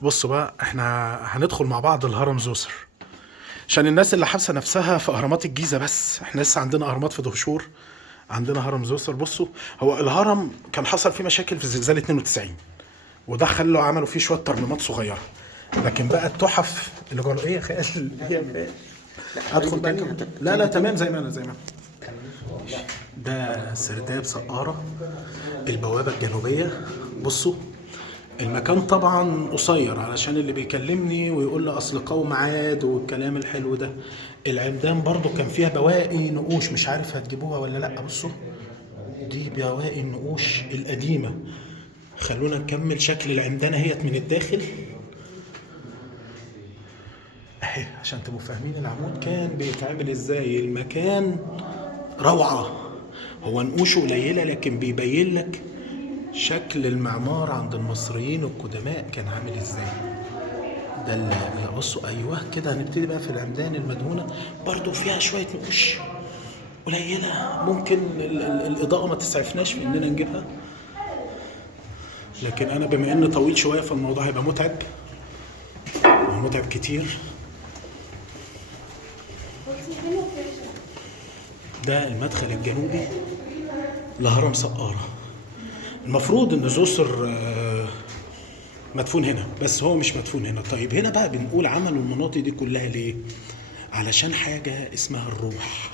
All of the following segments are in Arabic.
بصوا بقى احنا هندخل مع بعض الهرم زوسر عشان الناس اللي حابسه نفسها في اهرامات الجيزه. بس احنا لسه عندنا اهرامات في دهشور، عندنا هرم زوسر. بصوا، هو الهرم كان حصل فيه مشاكل في زلزال 92 وده خلوا عملوا فيه شويه ترميمات صغيره، لكن بقى التحف اللي جوه ايه يا خال هي ادخل بقى لا لا تمام زي ما انا زي ما انا. ده سرداب سقاره، البوابه الجنوبيه. بصوا المكان طبعا قصير علشان اللي بيكلمني ويقول لي اصل قوم عاد والكلام الحلو ده. العمدان برضو كان فيها بواقي نقوش، مش عارف هتجيبوها ولا لا. بصوا دي بواقي النقوش القديمة. خلونا نكمل شكل العمدان اهيت من الداخل اهي عشان تبقوا فاهمين العمود كان بيتعمل ازاي. المكان روعة، هو نقوشه قليلة لكن بيبين لك شكل المعمار عند المصريين القدماء كان عامل ازاي. ده اللي بصوا ايوه كده. هنبتدي بقى في العمدان المدهونه، برضو فيها شويه نقوش قليله، ممكن الاضاءه ما تسعفناش في اننا نجيبها، لكن انا بما اني طويل شويه فالموضوع هيبقى متعب ومتعب كتير. ده المدخل الجنوبي لهرم سقاره. المفروض ان زوسر مدفون هنا، بس هو مش مدفون هنا. طيب هنا بقى بنقول عملوا المناطق دي كلها ليه؟ علشان حاجة اسمها الروح.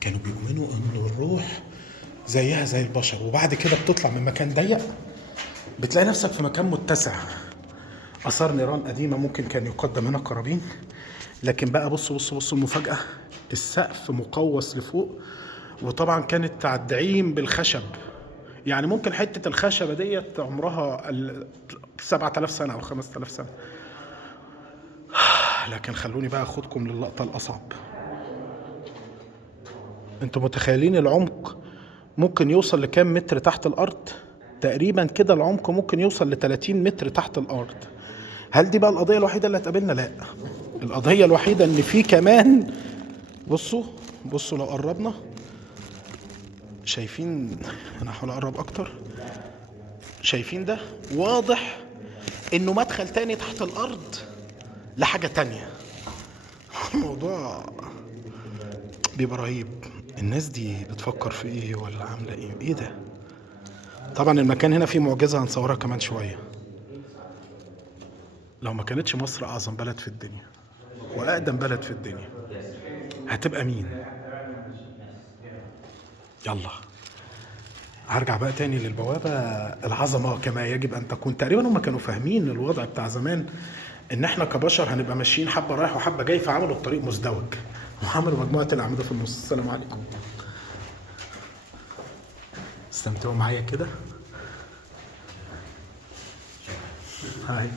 كانوا بيؤمنوا ان الروح زيها زي البشر، وبعد كده بتطلع من مكان ضيق بتلاقي نفسك في مكان متسع. اثار نيران قديمة ممكن كان يقدم هنا قرابين، لكن بقى بصوا المفاجأة، السقف مقوس لفوق، وطبعا كانت تعدعيم بالخشب. يعني ممكن حتة الخشبة ديت عمرها 7000 سنة أو 5000 سنة. لكن خلوني بقى أخدكم للقطة الأصعب. أنتوا متخيلين العمق ممكن يوصل لكام متر تحت الأرض؟ تقريبا كده العمق ممكن يوصل ل 30 متر تحت الأرض. هل دي بقى القضية الوحيدة اللي هتقابلنا؟ لا، القضية الوحيدة إن في كمان. بصوا لو قربنا، شايفين؟ أنا هحاول أقرب أكتر. شايفين ده؟ واضح إنه مدخل تاني تحت الأرض لحاجة تانية. الموضوع بيبقى رهيب. الناس دي بتفكر في ايه ولا عاملة ايه ده؟ طبعا المكان هنا فيه معجزة هنصورها كمان شوية. لو ما كانتش مصر اعظم بلد في الدنيا واقدم بلد في الدنيا هتبقى مين؟ يلا هرجع بقى تاني للبوابة. العظمة كما يجب ان تكون. تقريبا هم كانوا فاهمين الوضع بتاع زمان، ان احنا كبشر هنبقى ماشيين حبة رايح وحبة جاي، فعملوا الطريق مزدوج وعملوا مجموعة الاعمدة في النص. السلام عليكم، استمتعوا معايا كده. هاي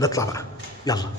نطلع بقى، يلا.